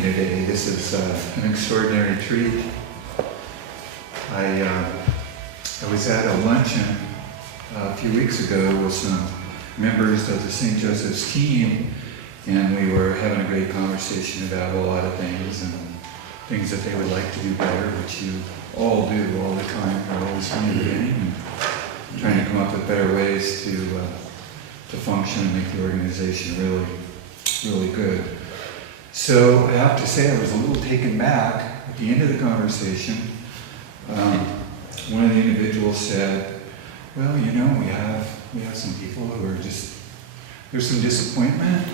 me today. This is an extraordinary treat. I was at a luncheon a few weeks ago with some members of the St. Joseph's team, and we were having a great conversation about a lot of things and things that they would like to do better, which you all do all the time. You're always innovating and trying to come up with better ways to function and make the organization really good. So I have to say I was a little taken back at the end of the conversation. One of the individuals said, well, you know, we have some people who are there's some disappointment.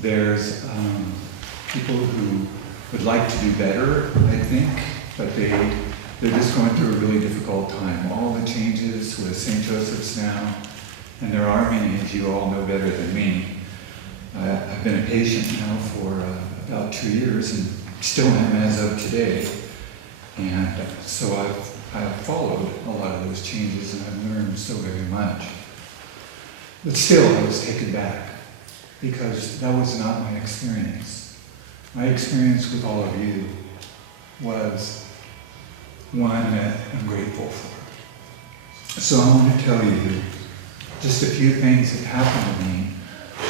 There's people who would like to do better, I think, but they're just going through a really difficult time. All the changes with St. Joseph's now, and there are many, as you all know better than me. I've been a patient now for about 2 years and still am as of today. And so I've followed a lot of those changes and I've learned so very much. But still, I was taken back because that was not my experience. My experience with all of you was one that I'm grateful for. So I want to tell you just a few things that happened to me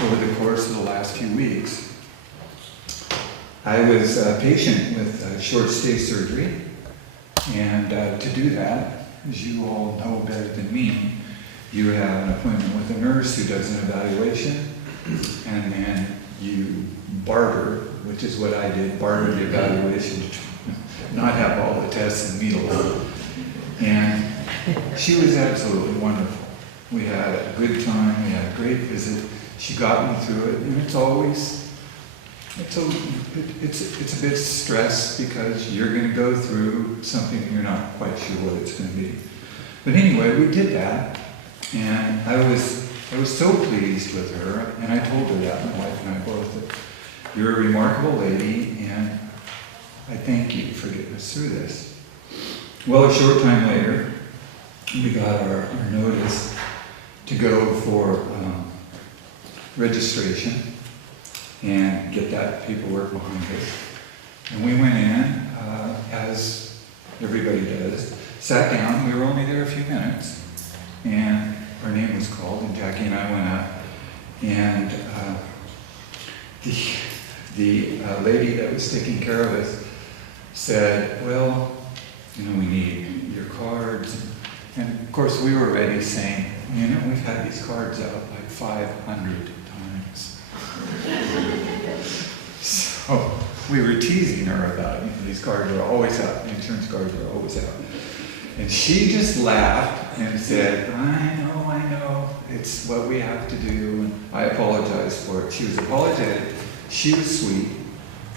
over the course of the last few weeks. I was a patient with short-stay surgery, and to do that, as you all know better than me, you have an appointment with a nurse who does an evaluation, and then you barter, which is what I did, barter the evaluation to not have all the tests and needles. And she was absolutely wonderful. We had a good time, we had a great visit. She got me through it, and it's a bit stress because you're going to go through something and you're not quite sure what it's going to be. But anyway, we did that, and I was so pleased with her, and I told her that, my wife and I both, that you're a remarkable lady, and I thank you for getting us through this. Well, a short time later, we got our notice to go for registration and get that paperwork behind us. And we went in, as everybody does, sat down. We were only there a few minutes, and our name was called, and Jackie and I went up, and the lady that was taking care of us said, well, you know, we need your cards. And of course we were already saying, you know, we've had these cards out like 500 times. So we were teasing her about, you know, these cards are always out, the insurance cards are always out. And she just laughed and said, I know, it's what we have to do, and I apologize for it. She was apologetic, she was sweet,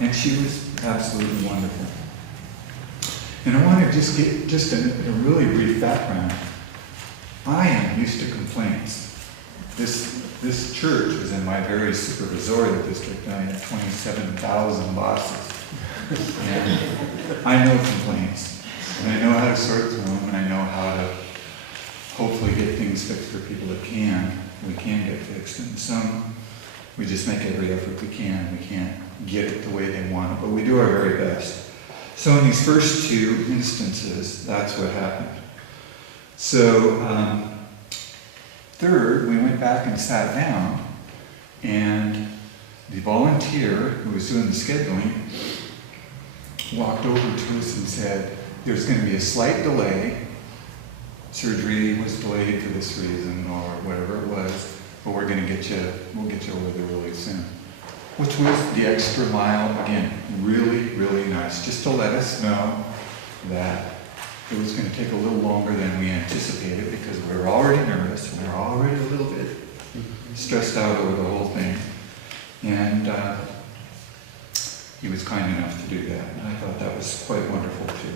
and she was absolutely wonderful. And I want to just get a really brief background. I am used to complaints. This church was in my very supervisorial district. I had 27,000 bosses. And I know complaints. And I know how to sort through them, and I know how to hopefully get things fixed for people that we can get fixed. And some, we just make every effort we can. We can't get it the way they want it, but we do our very best. So in these first two instances, that's what happened. So third, we went back and sat down, and the volunteer who was doing the scheduling walked over to us and said, there's going to be a slight delay. Surgery was delayed for this reason or whatever it was, but we'll get you over there really soon. Which was the extra mile, again, really nice, just to let us know that it was going to take a little longer than we anticipated because we were already nervous, we were already a little bit stressed out over the whole thing. And he was kind enough to do that, and I thought that was quite wonderful too.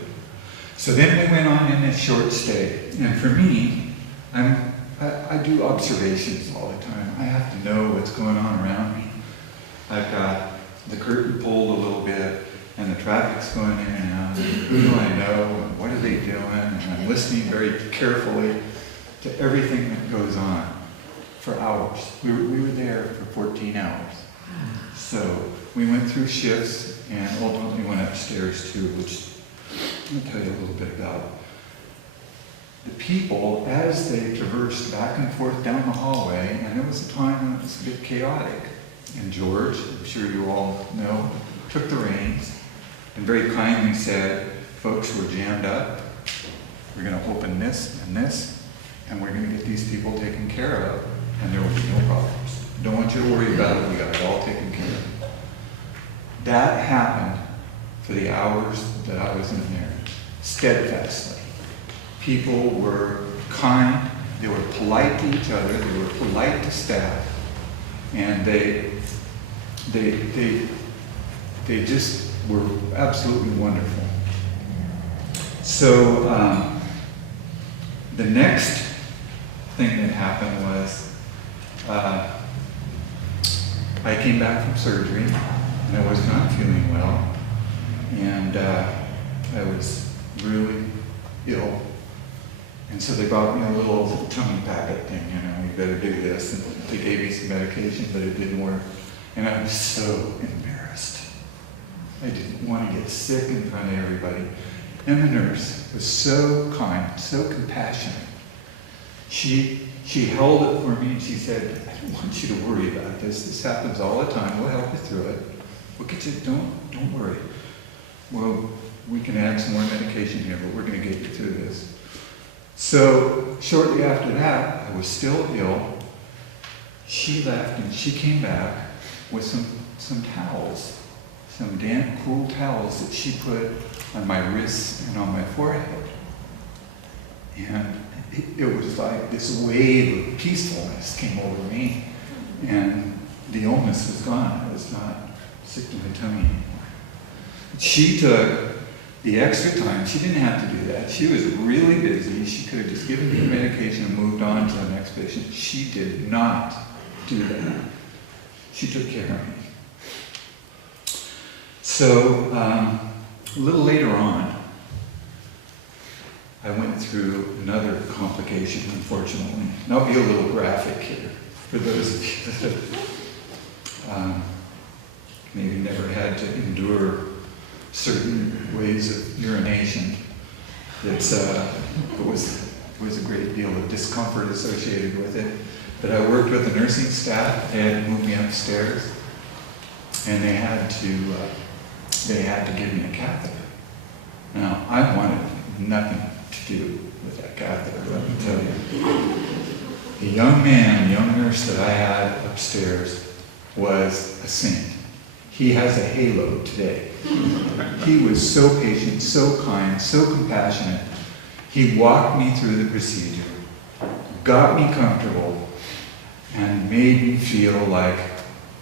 So then we went on in a short stay, and for me, I do observations all the time. I have to know what's going on around me. I've got the curtain pulled a little bit, and the traffic's going in and out, and who do I know, and what are they doing, and I'm listening very carefully to everything that goes on for hours. We were there for 14 hours. So we went through shifts and ultimately went upstairs too, which I'll tell you a little bit about. The people, as they traversed back and forth down the hallway, and there was a time when it was a bit chaotic, and George, I'm sure you all know, took the reins and very kindly said, folks, we're jammed up. We're going to open this, and we're going to get these people taken care of, and there will be no problems. Don't want you to worry about it. We got it all taken care of. That happened for the hours that I was in there, steadfastly. People were kind, they were polite to each other, they were polite to staff, and they just were absolutely wonderful. So the next thing that happened was I came back from surgery and I was not feeling well, and I was really ill. And so they brought me a little tummy packet thing, you better do this. And they gave me some medication, but it didn't work. And I was so embarrassed. I didn't want to get sick in front of everybody. And the nurse was so kind, so compassionate. She held it for me and she said, I don't want you to worry about this. This happens all the time. We'll help you through it. We'll get you, don't worry. Well, we can add some more medication here, but we're going to get you through this. So shortly after that, I was still ill. She left and she came back with some towels, some damp cool towels that she put on my wrists and on my forehead. And it was like this wave of peacefulness came over me, and the illness was gone. I was not sick to my tummy anymore. She took the extra time. She didn't have to do that. She was really busy. She could have just given me the medication and moved on to the next patient. She did not do that. She took care of me. So a little later on, I went through another complication, unfortunately. And I'll be a little graphic here for those of you that have maybe never had to endure certain ways of urination. There was a great deal of discomfort associated with it. But I worked with the nursing staff. They had to move me upstairs, and they had to give me a catheter. Now, I wanted nothing to do with that catheter, let me tell you. The young nurse that I had upstairs was a saint. He has a halo today. He was so patient, so kind, so compassionate. He walked me through the procedure, got me comfortable, and made me feel like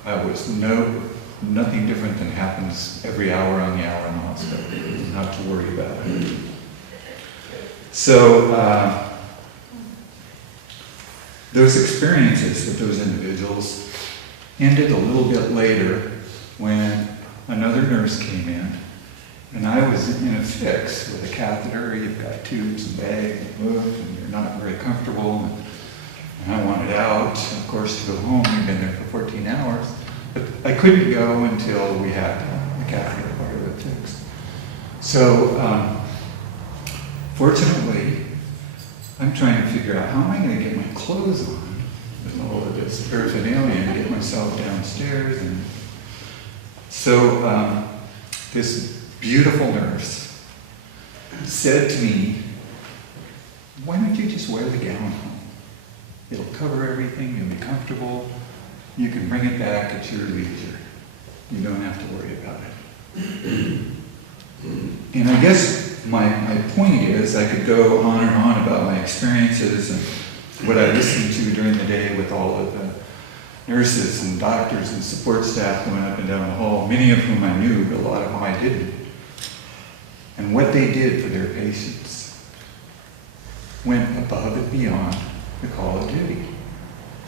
I was nothing different than happens every hour on the hour in the hospital. Not to worry about it. So those experiences with those individuals ended a little bit later when another nurse came in, and I was in a fix with a catheter. You've got tubes and bags and and you're not very comfortable. And I wanted out, of course, to go home. We'd been there for 14 hours. But I couldn't go until we had the catheter part of it fixed. So, fortunately, I'm trying to figure out how am I going to get my clothes on with all of this paraphernalia and get myself downstairs. And so, this beautiful nurse said to me, why don't you just wear the gown home? It'll cover everything, you'll be comfortable, you can bring it back at your leisure. You don't have to worry about it. And I guess my point is, I could go on and on about my experiences and what I listened to during the day with all of the nurses and doctors and support staff going up and down the hall, many of whom I knew, but a lot of whom I didn't. And what they did for their patients went above and beyond the call of duty.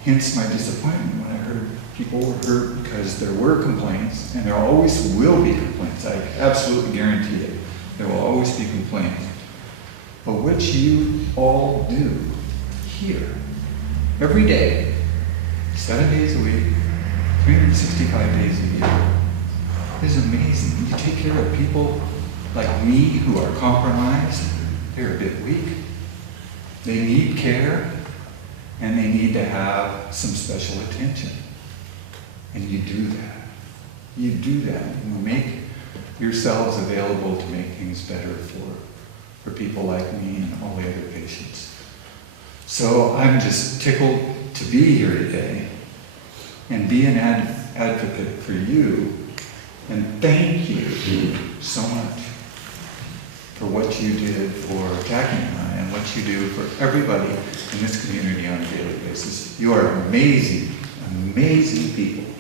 Hence my disappointment when I heard people were hurt because there were complaints, and there always will be complaints. I absolutely guarantee it. There will always be complaints. But what you all do here, every day, 7 days a week, 365 days a year. It's amazing. You take care of people like me who are compromised. They're a bit weak. They need care, and they need to have some special attention. And you do that. You do that. You make yourselves available to make things better for people like me and all the other patients. So I'm just tickled to be here today and be an advocate for you. And thank you so much for what you did for Jackie and I, and what you do for everybody in this community on a daily basis. You are amazing, amazing people.